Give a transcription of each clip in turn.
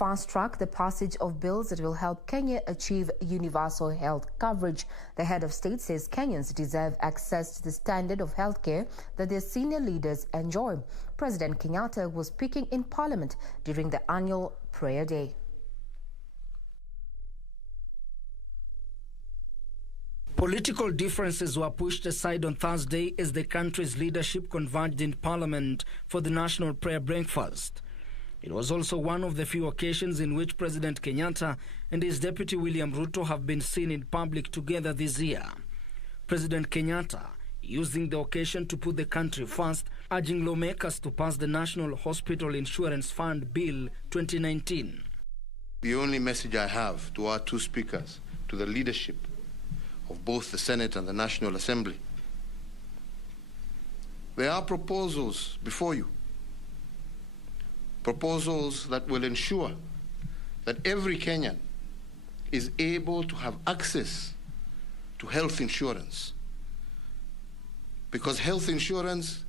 fast-track the passage of bills that will help Kenya achieve universal health coverage. The head of state says Kenyans deserve access to the standard of healthcare that their senior leaders enjoy. President Kenyatta was speaking in Parliament during the annual prayer day. Political differences were pushed aside on Thursday as the country's leadership converged in Parliament for the National Prayer Breakfast. It was also one of the few occasions in which President Kenyatta and his deputy William Ruto have been seen in public together this year. President Kenyatta using the occasion to put the country first, urging lawmakers to pass the National Hospital Insurance Fund Bill 2019. The only message I have to our two speakers, to the leadership of both the Senate and the National Assembly, there are proposals before you. Proposals that will ensure that every Kenyan is able to have access to health insurance. Because health insurance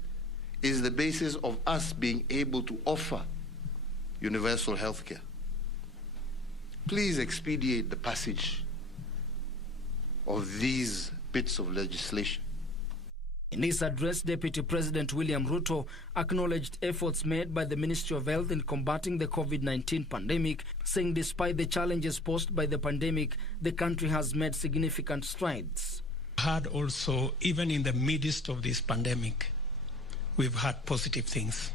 is the basis of us being able to offer universal health care. Please expedite the passage of these bits of legislation. In his address, Deputy President William Ruto acknowledged efforts made by the Ministry of Health in combating the COVID-19 pandemic, saying despite the challenges posed by the pandemic, the country has made significant strides. Had also, even in the midst of this pandemic, we've had positive things.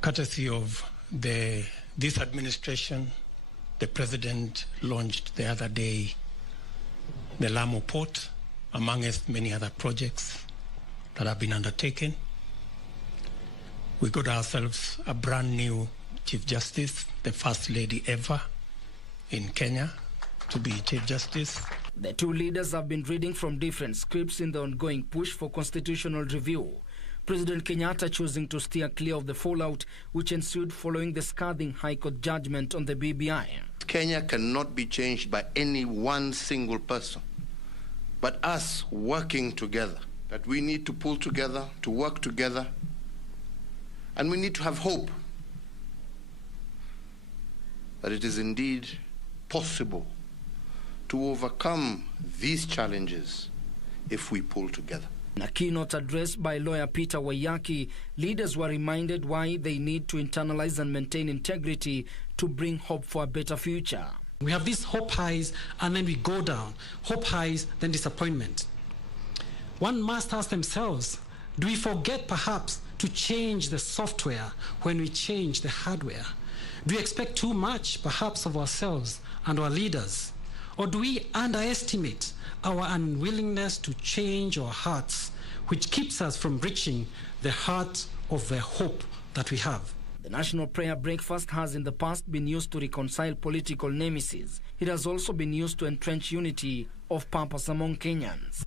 Courtesy of this administration, the President launched the other day the Lamu Port, amongst many other projects that have been undertaken. We got ourselves a brand new Chief Justice, the first lady ever in Kenya to be Chief Justice. The two leaders have been reading from different scripts in the ongoing push for constitutional review. President Kenyatta choosing to steer clear of the fallout which ensued following the scathing High Court judgment on the BBI. Kenya cannot be changed by any one single person, but us working together. That we need to pull together, to work together, and we need to have hope that it is indeed possible to overcome these challenges if we pull together. In a keynote address by lawyer Peter Waiyaki, leaders were reminded why they need to internalize and maintain integrity to bring hope for a better future. We have these hope highs and then we go down. Hope highs, then disappointment. One must ask themselves, do we forget perhaps to change the software when we change the hardware? Do we expect too much perhaps of ourselves and our leaders? Or do we underestimate our unwillingness to change our hearts, which keeps us from reaching the heart of the hope that we have? The National Prayer Breakfast has in the past been used to reconcile political nemesis. It has also been used to entrench unity of purpose among Kenyans.